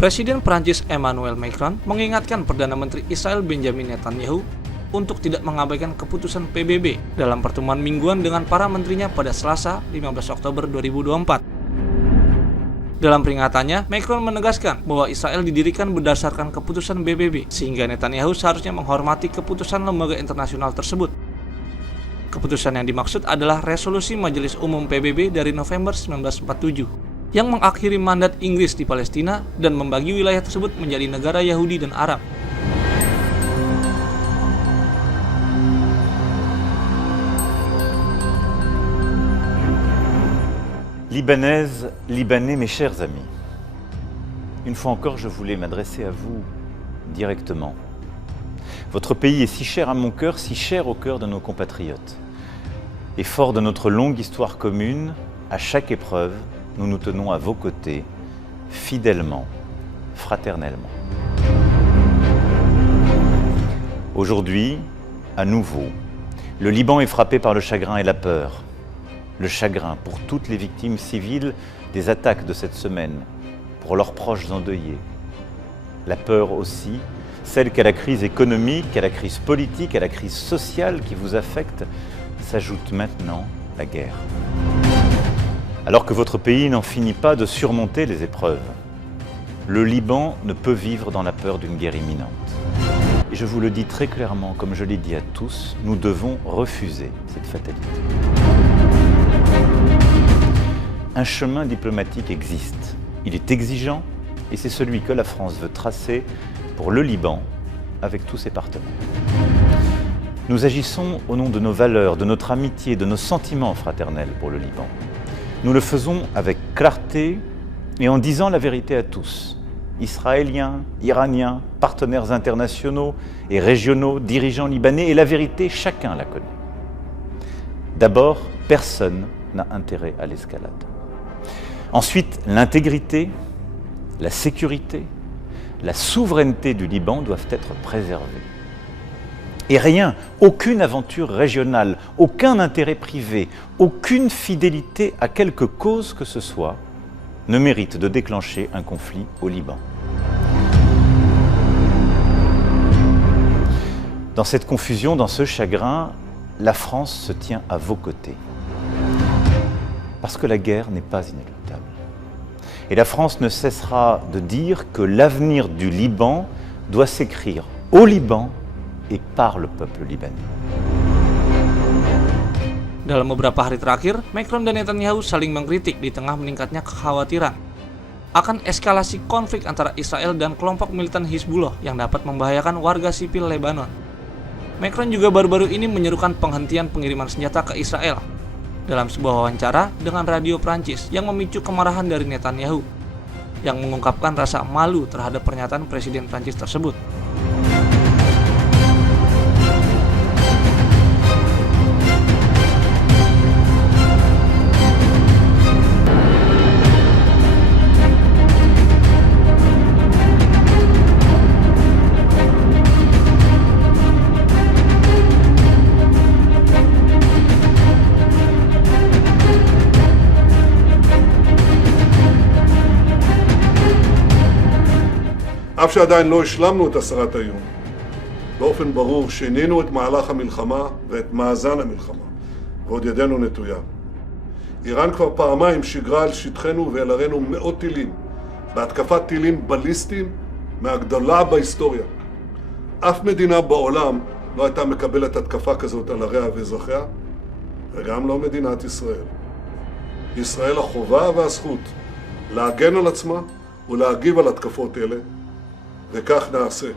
Presiden Prancis Emmanuel Macron mengingatkan Perdana Menteri Israel Benjamin Netanyahu untuk tidak mengabaikan keputusan PBB dalam pertemuan mingguan dengan para menterinya pada Selasa 15 Oktober 2024. Dalam peringatannya, Macron menegaskan bahwa Israel didirikan berdasarkan keputusan PBB, sehingga Netanyahu seharusnya menghormati keputusan lembaga internasional tersebut. Keputusan yang dimaksud adalah resolusi Majelis Umum PBB dari November 1947 yang mengakhiri mandat Inggris di Palestina dan membagi wilayah tersebut menjadi negara Yahudi dan Arab. Libanaises, Libanais, mes chers amis, une fois encore, je voulais m'adresser à vous directement. Votre pays est si cher à mon cœur, si cher au cœur de nos compatriotes. Et fort de notre longue histoire commune, à chaque épreuve, nous nous tenons à vos côtés, fidèlement, fraternellement. Aujourd'hui, à nouveau, le Liban est frappé par le chagrin et la peur. Le chagrin pour toutes les victimes civiles des attaques de cette semaine, pour leurs proches endeuillés. La peur aussi, celle qu'à la crise économique, à la crise politique, à la crise sociale qui vous affecte, s'ajoute maintenant la guerre. Alors que votre pays n'en finit pas de surmonter les épreuves, le Liban ne peut vivre dans la peur d'une guerre imminente. Et je vous le dis très clairement, comme je l'ai dit à tous, nous devons refuser cette fatalité. Un chemin diplomatique existe. Il est exigeant et c'est celui que la France veut tracer pour le Liban avec tous ses partenaires. Nous agissons au nom de nos valeurs, de notre amitié, de nos sentiments fraternels pour le Liban. Nous le faisons avec clarté et en disant la vérité à tous. Israéliens, Iraniens, partenaires internationaux et régionaux, dirigeants libanais, et la vérité, chacun la connaît. D'abord, personne n'a intérêt à l'escalade. Ensuite, l'intégrité, la sécurité, la souveraineté du Liban doivent être préservées. Et rien, aucune aventure régionale, aucun intérêt privé, aucune fidélité à quelque cause que ce soit ne mérite de déclencher un conflit au Liban. Dans cette confusion, dans ce chagrin, la France se tient à vos côtés. Parce que la guerre n'est pas inéluctable. Et la France ne cessera de dire que l'avenir du Liban doit s'écrire au Liban et par le peuple libanais. Dalam beberapa hari terakhir, Macron dan Netanyahu saling mengkritik di tengah meningkatnya kekhawatiran akan eskalasi konflik antara Israel dan kelompok militan Hizbullah yang dapat membahayakan warga sipil Lebanon. Macron juga baru-baru ini menyerukan penghentian pengiriman senjata ke Israel dalam sebuah wawancara dengan radio Prancis yang memicu kemarahan dari Netanyahu yang mengungkapkan rasa malu terhadap pernyataan Presiden Prancis tersebut. אף שעדיין לא השלמנו את הסרת האיום, באופן ברור שינינו את מהלך המלחמה ואת מאזן המלחמה, ועוד ידנו נטויה. איראן כבר פעמיים שיגרה על שטחנו ועל ערינו מאות טילים, בהתקפת טילים בליסטיים מהגדולה בהיסטוריה. אף מדינה בעולם לא הייתה מקבלת התקפה כזאת על עריה ואזרחיה, וגם לא מדינת ישראל. ישראל החובה והזכות להגן על עצמה ולהגיב על התקפות אלה, וכך נעשה.